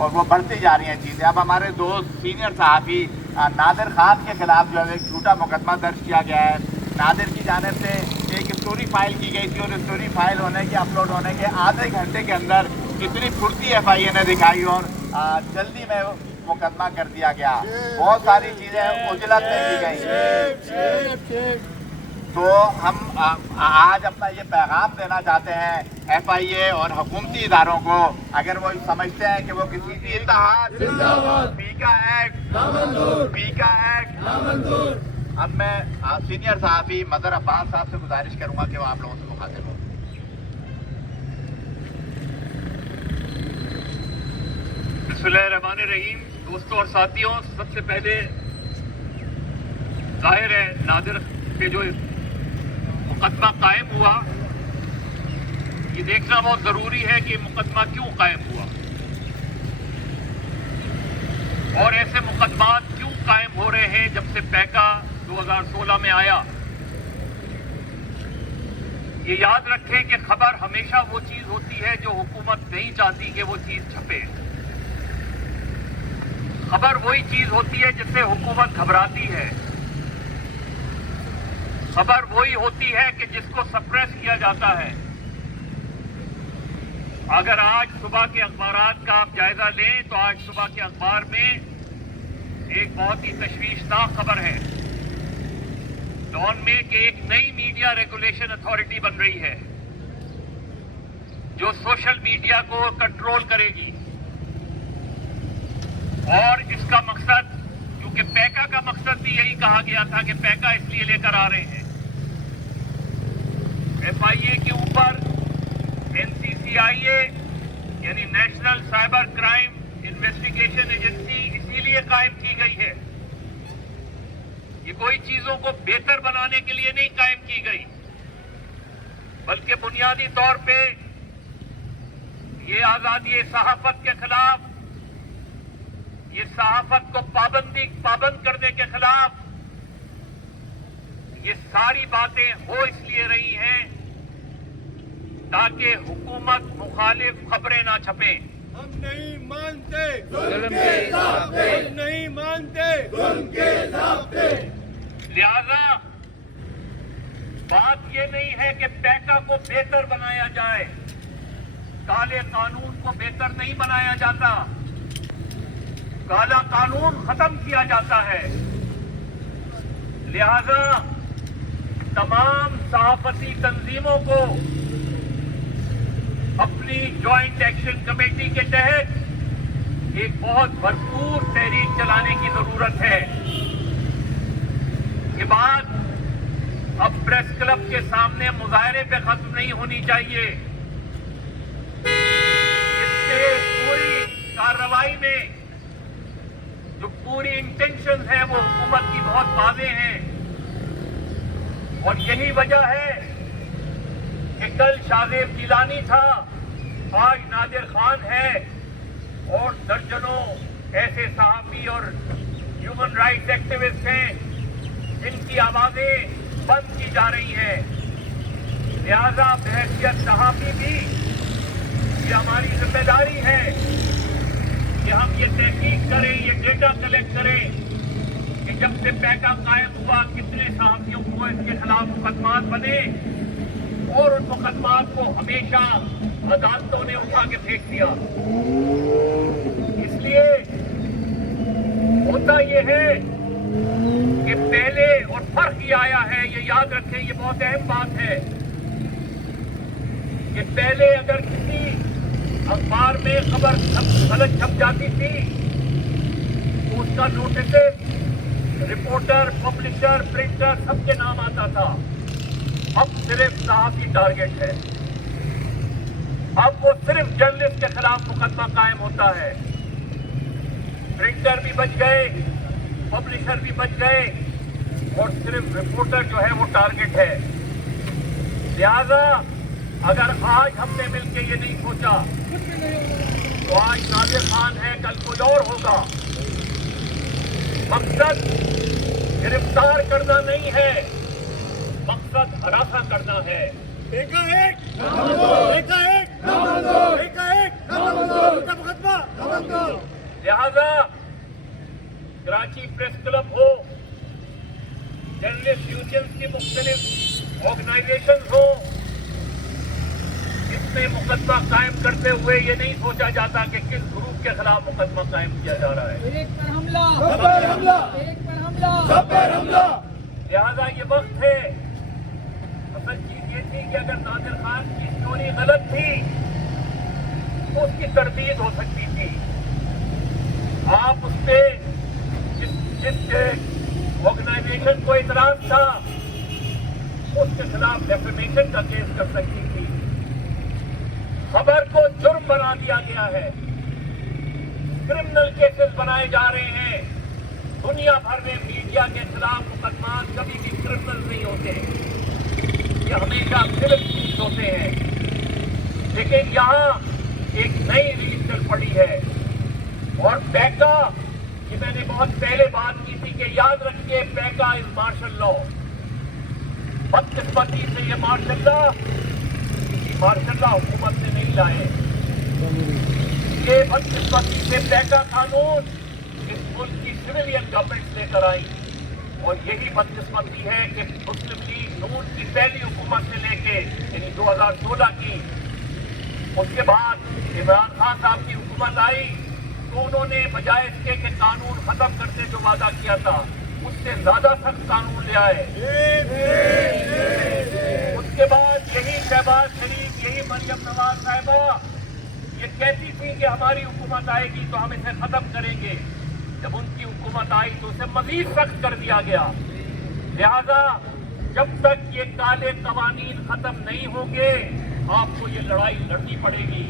اور وہ بڑھتی جا رہی ہیں چیزیں. اب ہمارے دوست سینئر صحافی نادر خان کے خلاف جو ہے ایک جھوٹا مقدمہ درج کیا گیا ہے. نادر کی جانب سے ایک اسٹوری فائل کی گئی تھی اور اسٹوری فائل ہونے کے اپلوڈ ہونے کے آدھے گھنٹے کے اندر اتنی پھرتی ایف آئی اے نے دکھائی اور جلدی میں مقدمہ کر دیا گیا. بہت ساری چیزیں اجلت میں کی گئی. تو ہم آج اپنا یہ پیغام دینا چاہتے ہیں ایف آئی اے اور حکومتی اداروں کو. اگر وہ سمجھتے ہیں کہ وہ کسی بھی اتحاد پیکا ایکٹ. اب میں سینئر صحافی مظہر عباس صاحب سے گزارش کروں گا کہ وہ آپ لوگوں سے مخاطب ہوں. بسم اللہ الرحمن الرحیم. دوستوں اور ساتھیوں، سب سے پہلے ظاہر ہے نادر پہ جو مقدمہ قائم ہوا، یہ دیکھنا بہت ضروری ہے کہ مقدمہ کیوں قائم ہوا اور ایسے مقدمات کیوں قائم ہو رہے ہیں جب سے پیکا 2016 میں آیا. یہ یاد رکھیں کہ خبر ہمیشہ وہ چیز ہوتی ہے جو حکومت نہیں چاہتی کہ وہ چیز چھپے. خبر وہی چیز ہوتی ہے جس سے حکومت گھبراتی ہے. خبر وہی ہوتی ہے کہ جس کو سپریس کیا جاتا ہے. اگر آج صبح کے اخبارات کا آپ جائزہ لیں تو آج صبح کے اخبار میں ایک بہت ہی تشویشناک خبر ہے ڈان میں کہ ایک نئی میڈیا ریگولیشن اتھارٹی بن رہی ہے جو سوشل میڈیا کو کنٹرول کرے گی. اور اس کا مقصد، کیونکہ پیکا کا مقصد بھی یہی کہا گیا تھا کہ پیکا اس لیے لے کر آ رہے ہیں ایف آئی اے کے اوپر این سی سی آئی اے یعنی national cyber crime investigation agency اسی لیے قائم کی گئی ہے. یہ کوئی چیزوں کو بہتر بنانے کے لیے نہیں قائم کی گئی، بلکہ بنیادی طور پہ یہ آزادی صحافت کے خلاف، یہ صحافت کو پابند کرنے کے خلاف یہ ساری باتیں ہو اس لیے رہی ہیں تاکہ حکومت مخالف خبریں نہ چھپیں. ہم نہیں مانتے ظلم کے ضابطے، ہم نہیں مانتے ظلم کے ضابطے. لہذا بات یہ نہیں ہے کہ پیکا کو بہتر بنایا جائے، کالے قانون کو بہتر نہیں بنایا جاتا، کالا قانون ختم کیا جاتا ہے. لہذا تمام صحافتی تنظیموں کو اپنی جوائنٹ ایکشن کمیٹی کے تحت ایک بہت بھرپور تحریک چلانے کی ضرورت ہے. یہ بات اب پریس کلب کے سامنے مظاہرے پہ ختم نہیں ہونی چاہیے. اس سے پوری کارروائی میں جو پوری انٹینشن ہے وہ حکومت کی بہت واضح ہیں، اور یہی وجہ ہے کہ کل شاہزیب گیلانی تھا، آج نادر خان ہے، اور درجنوں ایسے صحافی اور ہیومن رائٹس ایکٹیوسٹ ہیں جن کی آوازیں بند کی جا رہی ہیں. لہذا بحیثیت صحافی بھی یہ ہماری ذمہ داری ہے کہ ہم یہ تحقیق کریں، یہ ڈیٹا کلیکٹ کریں کہ جب سے پیکا قائم ہوا کتنے صحافیوں کو اس کے خلاف مقدمات بنے، اور ان مقدمات کو ہمیشہ عدالتوں نے اٹھا کے پھینک دیا. اس لیے ہوتا یہ ہے کہ پہلے، اور فرق یہ آیا ہے، یہ یاد رکھیں، یہ بہت اہم بات ہے کہ پہلے اگر کسی اخبار میں خبر غلط چھپ جاتی تھی تو اس کا نوٹس رپورٹر، پبلشر، پرنٹر سب کے نام آتا تھا. اب صرف صحافی ٹارگٹ ہے. اب وہ صرف جرنلسٹ کے خلاف مقدمہ قائم ہوتا ہے. پرنٹر بھی بچ گئے، پبلشر بھی بچ گئے، اور صرف رپورٹر جو ہے وہ ٹارگٹ ہے. لہذا اگر آج ہم نے مل کے یہ نہیں سوچا تو آج نادر خان ہے، کل کوئی اور ہوگا. مقصد گرفتار کرنا نہیں ہے، مقصد ہراساں کرنا ہے. ایک लिहाजा कराची प्रेस क्लब हो, जर्नलिस्ट यूनियंस की मुख्तलिफ ऑर्गेनाइजेशन हो, इसमें मुकदमा कायम करते हुए ये नहीं सोचा जाता कि किस ग्रुप के खिलाफ मुकदमा कायम किया जा रहा है। एक पर हमला, सब पर हमला, एक पर हमला, सब पर हमला। लिहाजा ये वक्त है, असल चीज ये थी कि अगर नादिर खान की स्टोरी गलत थी तो उसकी तरदीद हो सकती थी। आप उस पे जिस ऑर्गेनाइजेशन को इतराज था उसके खिलाफ डेफेमेशन का केस कर सकती थी। खबर को जुर्म बना दिया गया है, क्रिमिनल केसेस बनाए जा रहे हैं। दुनिया भर में मीडिया के खिलाफ मुकदमा कभी भी क्रिमिनल नहीं होते, ये हमेशा सिविल केस होते हैं। लेकिन यहाँ एक नई रीत चल पड़ी है और पैका, ये मैंने बहुत पहले बात की थी कि याद रखिए पैका इज मार्शल लॉ। बदकिस्मती से ये मार्शल लॉ हुकूमत ने नहीं लाए, ये बदकिस्मती से पैका कानून इस मुल्क की सिविलियन गवर्नमेंट लेकर आई। और यही बदकिस्मती है कि मुस्लिम लीग नून की पहली हुकूमत से लेके यानी 2016 की, उसके बाद इमरान खान साहब की हुकूमत आई तो उन्होंने बजाय इसके कि कानून खत्म करने जो वादा किया था उससे ज्यादा सख्त कानून ले आए। उसके बाद यही शहबाज शरीफ, यही मरियम नवाज साहिबा ये कहती थी कि हमारी हुकूमत आएगी तो हम इसे खत्म करेंगे। जब उनकी हुकूमत आई तो उसे मजीद सख्त कर दिया गया। लिहाजा जब तक ये काले कवानीन खत्म नहीं होंगे आपको ये लड़ाई लड़नी पड़ेगी।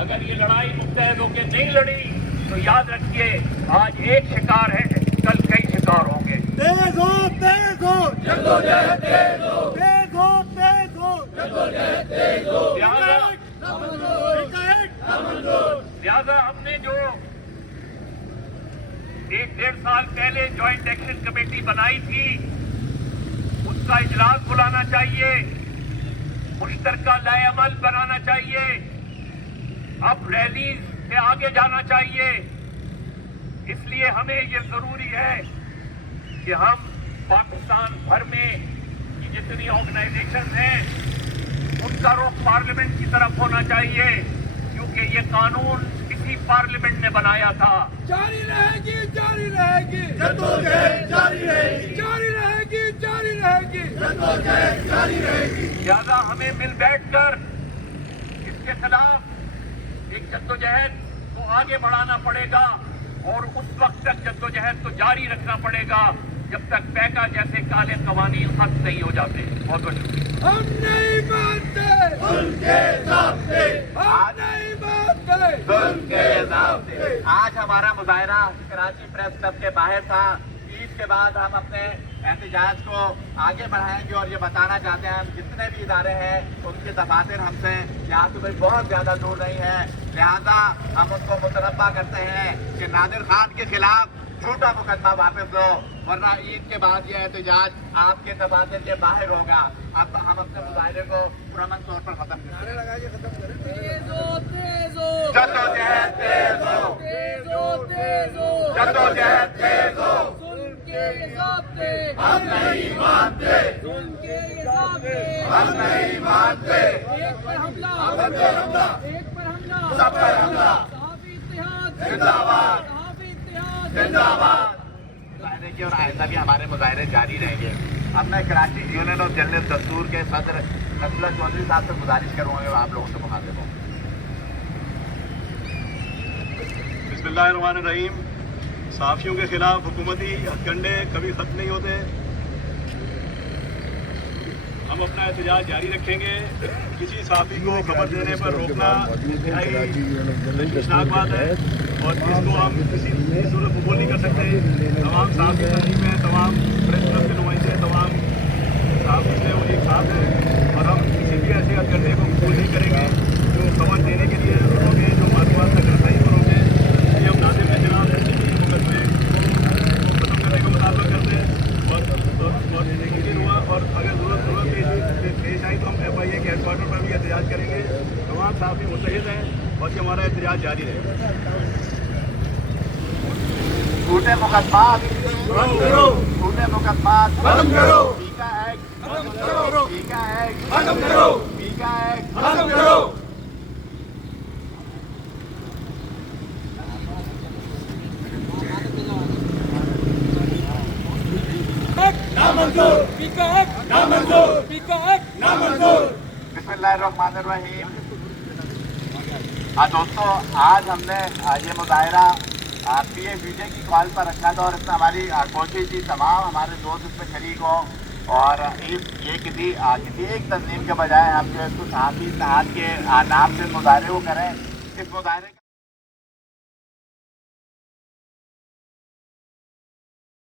अगर ये लड़ाई मुत्तहद होकर नहीं लड़ी तो याद रखिए आज एक शिकार है, कल कई शिकार होंगे। तेज हो, तेज हो, जद्दोजहद तेज हो, तेज हो, तेज हो, जद्दोजहद तेज हो। लिहाजा हमने जो 1-1.5 साल पहले ज्वाइंट एक्शन कमेटी बनाई थी उसका इजलास बुलाना चाहिए, मुश्तरका लाएअमल बनाना चाहिए। अब रैलीज से आगे जाना चाहिए। इसलिए हमें ये जरूरी है कि हम पाकिस्तान भर में की जितनी ऑर्गेनाइजेशन हैं उनका रुख पार्लियामेंट की तरफ होना चाहिए, क्योंकि ये कानून इसी पार्लियामेंट ने बनाया था। जारी रहेगी, जारी रहेगी, जद्दोजहद जारी रहेगी, जारी रहेगी, जारी रहेगी, जद्दोजहद जारी रहेगी। लिहाजा हमें मिल बैठकर इसके खिलाफ एक जद्दोजहद को आगे बढ़ाना पड़ेगा और उस वक्त तक जद्दोजहद को जारी रखना पड़ेगा जब तक पैका जैसे काले कवानीन खत्म नहीं हो जाते। बहुत बहुत शुक्रिया। हम नहीं मानते उनके ज़ाब्ते, हम नहीं मानते उनके ज़ाब्ते। आज हमारा मुजाहरा कराची प्रेस क्लब के बाहर था। ईद के बाद हम अपने एहतजाज को आगे बढ़ाएंगे और ये बताना चाहते हैं हम जितने भी इदारे हैं उनके दफातर हमसे यहाँ से कोई बहुत ज़्यादा दूर नहीं है। लिहाजा हम उनको मुतरब्बा करते हैं कि नादिर खान के खिलाफ झूठा मुकदमा वापस लो, वरना ईद के बाद ये एहतजाज आपके दफातर के बाहर होगा। अब हम अपने मुजाहरे को पुरअमन तौर पर खत्म करें। तेज हो, तेज हो, जद्दोजहद तेज हो, तेज हो, तेज हो, जद्दोजहद तेज हो। सुन के ये ज़ाब्ते, हम नहीं मानते, सुन के ये ज़ाब्ते, हम नहीं मानते। एक पर हमला, सब पर हमला, एक पर हमला, सब पर हमला। सहाफ़ी इत्तेहाद जिंदाबाद, सहाफ़ी इत्तेहाद जिंदाबाद। मुजाहरे की और आइंदा भी हमारे मुजाहरे जारी रहेंगे। अब मैं कराची यूनियन और जर्नलिस्ट दस्तूर के सदर नसला चौधरी साहब से गुजारिश करूँगा आप लोगों से मुखातिब हों। बिस्मिल्लाहिर्रहमानिर्रहीम। सहाफ़ियों के खिलाफ हुकूमती हथकंडे कभी ख़त्म नहीं होते। हम अपना एहतजाज जारी रखेंगे। किसी सहाफ़ी को खबर देने पर रोकना तशवीशनाक बात है और इसको हम किसी सूरत कबूल नहीं कर सकते। तमाम सहाफ़ी तंजीम में, तमाम प्रेस क्लब के नुमाइंदे, तमाम सहाफ़ी से वो एक साथ हैं और हम किसी भी ऐसे हथकंडे को कबूल नहीं करेंगे जो खबर देने के लिए रोके, जो मालूमात तक रसाई पर रोके। ये हम नाज़िम के खिलाफ मुकदमे को ख़त्म करने का मुतालबा करते हैं और यकीन हुआ और अगर ज़रूरत पेश आई तो हम FIA के हेडक्वार्टर पर भी एहतजाज करेंगे। तमाम सहाफ़ी मुतहिद हैं और ये हमारा एहतजाज झूठे मुकदमात बंद करो, झूठे मुकदमात खत्म करो, पीका एक्ट खत्म करो, पीका एक्ट खत्म करो, पीका एक्ट खत्म करो। नामंजूर, नामंजूर, नामंजूर। बिस्मिल्लाहिर्रहमानिर्रहीम। दोस्तों, आज हमने ये मुजाहिरा PFUJ की कॉल पर रखा था और इसमें हमारी कोशिश थी तमाम हमारे दोस्त इसमें शरीक हों और ये किसी एक तंजीम के बजाय हम जो है इसको सहाफ़ी इत्तेहाद के नाम से मुजाहरे को करें। इस मुजाहरे